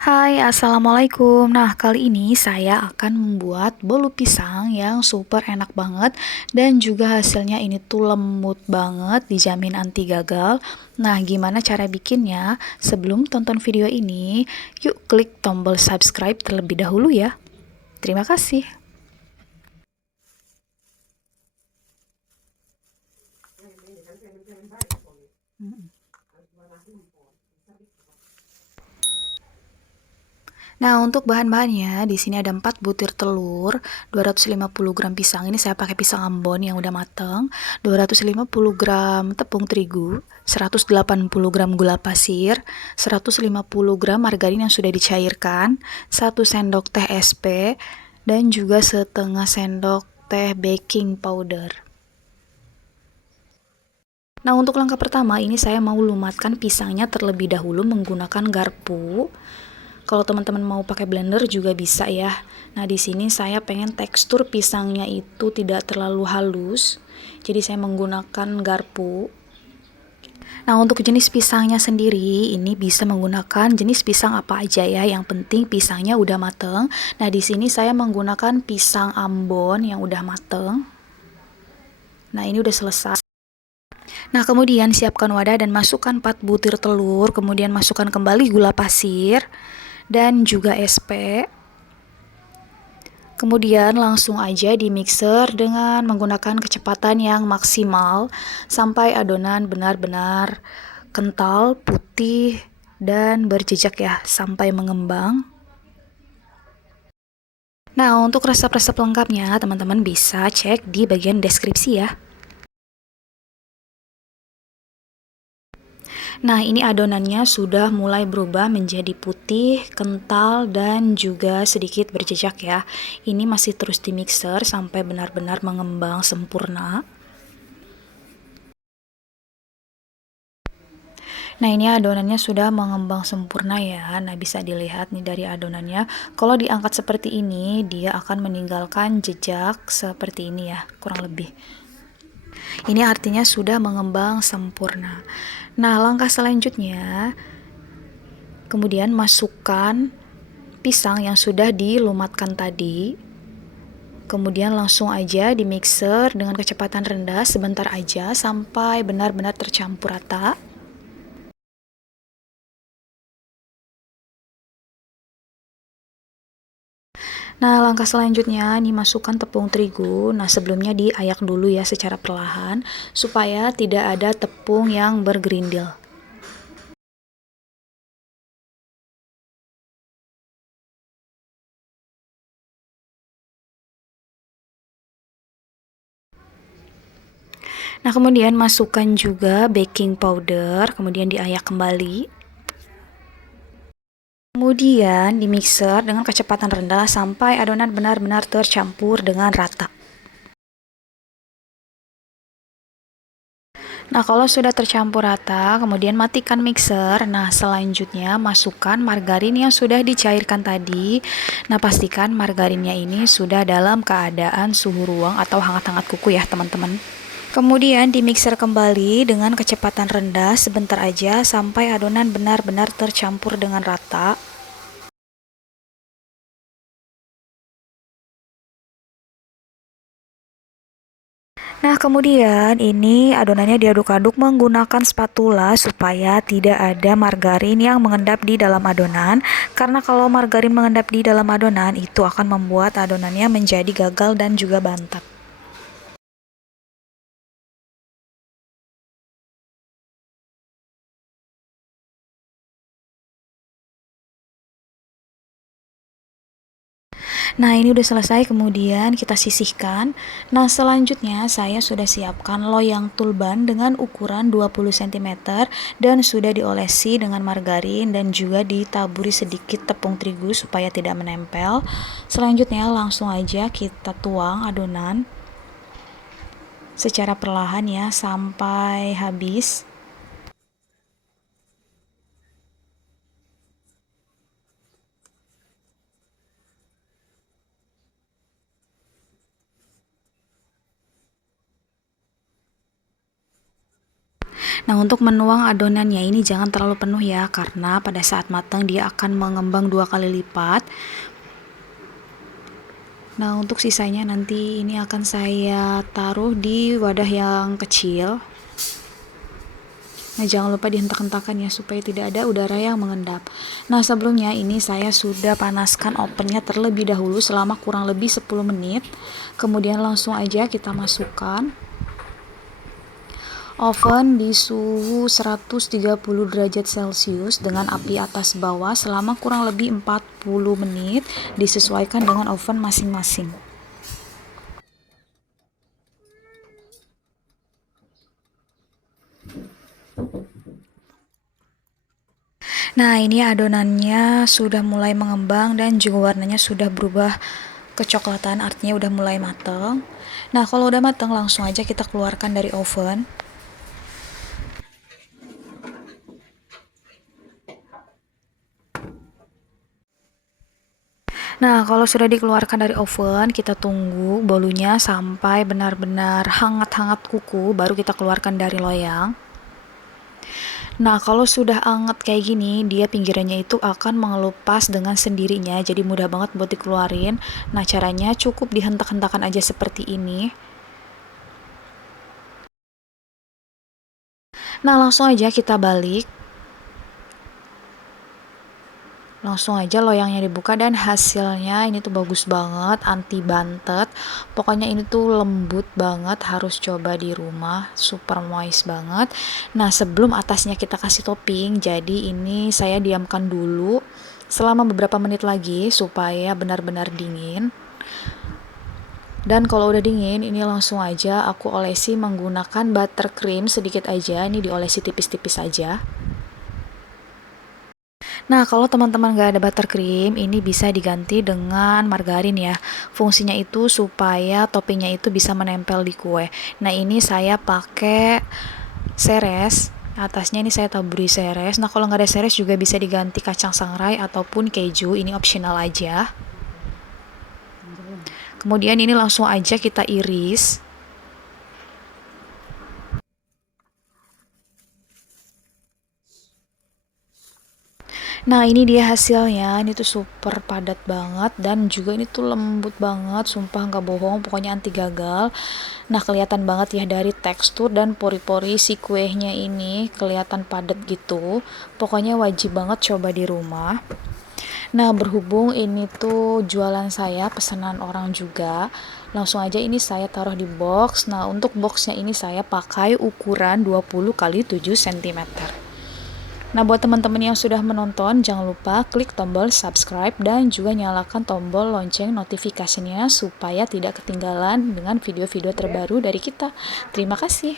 Hai, assalamualaikum. Nah, kali ini saya akan membuat bolu pisang yang super enak banget dan juga hasilnya ini tuh lembut banget, dijamin anti gagal. Nah, gimana cara bikinnya? Sebelum tonton video ini, yuk klik tombol subscribe terlebih dahulu ya. Terima kasih. Nah, untuk bahan-bahannya, di sini ada 4 butir telur, 250 gram pisang, ini saya pakai pisang Ambon yang udah mateng, 250 gram tepung terigu, 180 gram gula pasir, 150 gram margarin yang sudah dicairkan, 1 sendok teh SP, dan juga setengah sendok teh baking powder. Nah, untuk langkah pertama ini saya mau lumatkan pisangnya terlebih dahulu menggunakan garpu. Kalau teman-teman mau pakai blender juga bisa ya. Nah, di sini saya pengen tekstur pisangnya itu tidak terlalu halus. Jadi saya menggunakan garpu. Nah, untuk jenis pisangnya sendiri ini bisa menggunakan jenis pisang apa aja ya. Yang penting pisangnya udah mateng. Nah, di sini saya menggunakan pisang Ambon yang udah mateng. Nah, ini udah selesai. Nah, kemudian siapkan wadah dan masukkan 4 butir telur, kemudian masukkan kembali gula pasir dan juga SP. Kemudian langsung aja di mixer dengan menggunakan kecepatan yang maksimal sampai adonan benar-benar kental, putih, dan berjejak ya, sampai mengembang. Nah, untuk resep-resep lengkapnya teman-teman bisa cek di bagian deskripsi ya. Nah, ini adonannya sudah mulai berubah menjadi putih, kental, dan juga sedikit berjejak ya. Ini masih terus di mixer sampai benar-benar mengembang sempurna. Nah, ini adonannya sudah mengembang sempurna ya. Nah, bisa dilihat nih dari adonannya. Kalau diangkat seperti ini, dia akan meninggalkan jejak seperti ini ya, kurang lebih. Ini artinya sudah mengembang sempurna. Nah, langkah selanjutnya, kemudian masukkan pisang yang sudah dilumatkan tadi. Kemudian langsung aja di mixer dengan kecepatan rendah sebentar aja sampai benar-benar tercampur rata. Nah, langkah selanjutnya nih masukkan tepung terigu. Nah, sebelumnya diayak dulu ya secara perlahan supaya tidak ada tepung yang bergerindil. Nah, kemudian masukkan juga baking powder, kemudian diayak kembali. Kemudian di mixer dengan kecepatan rendah sampai adonan benar-benar tercampur dengan rata. Nah, kalau sudah tercampur rata, kemudian matikan mixer. Nah, selanjutnya masukkan margarin yang sudah dicairkan tadi. Nah, pastikan margarinnya ini sudah dalam keadaan suhu ruang atau hangat-hangat kuku ya, teman-teman. Kemudian di mixer kembali dengan kecepatan rendah sebentar aja sampai adonan benar-benar tercampur dengan rata. Nah, kemudian ini adonannya diaduk-aduk menggunakan spatula supaya tidak ada margarin yang mengendap di dalam adonan. Karena kalau margarin mengendap di dalam adonan, itu akan membuat adonannya menjadi gagal dan juga bantat. Nah, ini udah selesai, kemudian kita sisihkan. Nah, selanjutnya saya sudah siapkan loyang tulban dengan ukuran 20 cm dan sudah diolesi dengan margarin dan juga ditaburi sedikit tepung terigu supaya tidak menempel. Selanjutnya langsung aja kita tuang adonan secara perlahan ya sampai habis. Nah, untuk menuang adonannya ini jangan terlalu penuh ya, karena pada saat matang dia akan mengembang 2 kali lipat. Nah, untuk sisanya nanti ini akan saya taruh di wadah yang kecil. Nah, jangan lupa dihentak-hentakan ya supaya tidak ada udara yang mengendap. Nah, sebelumnya ini saya sudah panaskan ovennya terlebih dahulu selama kurang lebih 10 menit. Kemudian langsung aja kita masukkan. Oven di suhu 130 derajat Celcius dengan api atas bawah selama kurang lebih 40 menit, disesuaikan dengan oven masing-masing. Nah, ini adonannya sudah mulai mengembang dan juga warnanya sudah berubah kecoklatan, artinya udah mulai matang. Nah, kalau udah matang langsung aja kita keluarkan dari oven. Nah, kalau sudah dikeluarkan dari oven, kita tunggu bolunya sampai benar-benar hangat-hangat kuku, baru kita keluarkan dari loyang. Nah, kalau sudah anget kayak gini, dia pinggirannya itu akan mengelupas dengan sendirinya, jadi mudah banget buat dikeluarin. Nah, caranya cukup dihentak-hentakan aja seperti ini. Nah, langsung aja kita balik. Langsung aja loyangnya dibuka dan hasilnya ini tuh bagus banget, anti bantet. Pokoknya ini tuh lembut banget, harus coba di rumah, super moist banget. Nah, sebelum atasnya kita kasih topping, jadi ini saya diamkan dulu selama beberapa menit lagi supaya benar-benar dingin. Dan kalau udah dingin, ini langsung aja aku olesi menggunakan buttercream sedikit aja, ini diolesi tipis-tipis aja. Nah, kalau teman-teman gak ada buttercream, ini bisa diganti dengan margarin ya. Fungsinya itu supaya toppingnya itu bisa menempel di kue. Nah, ini saya pakai seres. Atasnya ini saya taburi seres. Nah, kalau nggak ada seres juga bisa diganti kacang sangrai ataupun keju. Ini optional aja. Kemudian ini langsung aja kita iris. Nah, ini dia hasilnya. Ini tuh super padat banget dan juga ini tuh lembut banget, sumpah nggak bohong, pokoknya anti gagal. Nah, kelihatan banget ya dari tekstur dan pori-pori si kuenya ini kelihatan padat gitu. Pokoknya wajib banget coba di rumah. Nah, berhubung ini tuh jualan saya, pesanan orang juga, langsung aja ini saya taruh di box. Nah, untuk boxnya ini saya pakai ukuran 20 kali 7 cm. Nah, buat teman-teman yang sudah menonton, jangan lupa klik tombol subscribe dan juga nyalakan tombol lonceng notifikasinya supaya tidak ketinggalan dengan video-video terbaru dari kita. Terima kasih.